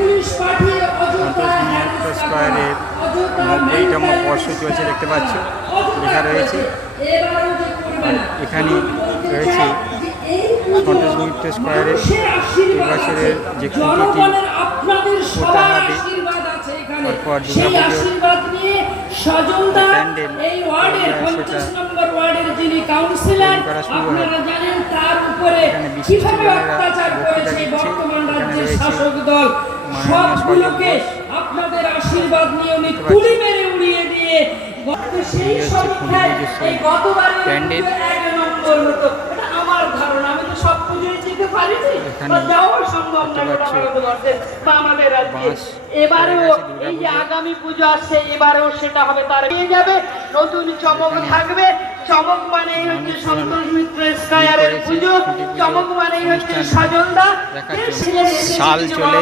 সন্তোষ মিত্র স্কোয়ারের 90তম বর্ষ চলছে দেখতে পাচ্ছ, লেখা রয়েছে। এখানে রয়েছে সন্তোষ মিত্র স্কোয়ারের এবছরের যে খুঁটিটি কোটাহাটে, তারপর দুর্গাপুজোর প্যান্ডেল সেটা তৈরি করা শুরু হয়। এখানে বিশিষ্টজনেরা বক্তৃতা দিচ্ছে। এখানে রয়েছে মাননীয় প্যান্ডেল। এবারেও এই যে আগামী পুজো আসছে, এবারেও সেটা হবে, তার পেয়ে যাবে, নতুন চমক থাকবে। চমক মানেই হচ্ছে সন্তোষ মিত্র স্কয়ারের পুজো, চমক মানেই হচ্ছে সজলদা। সাল চলে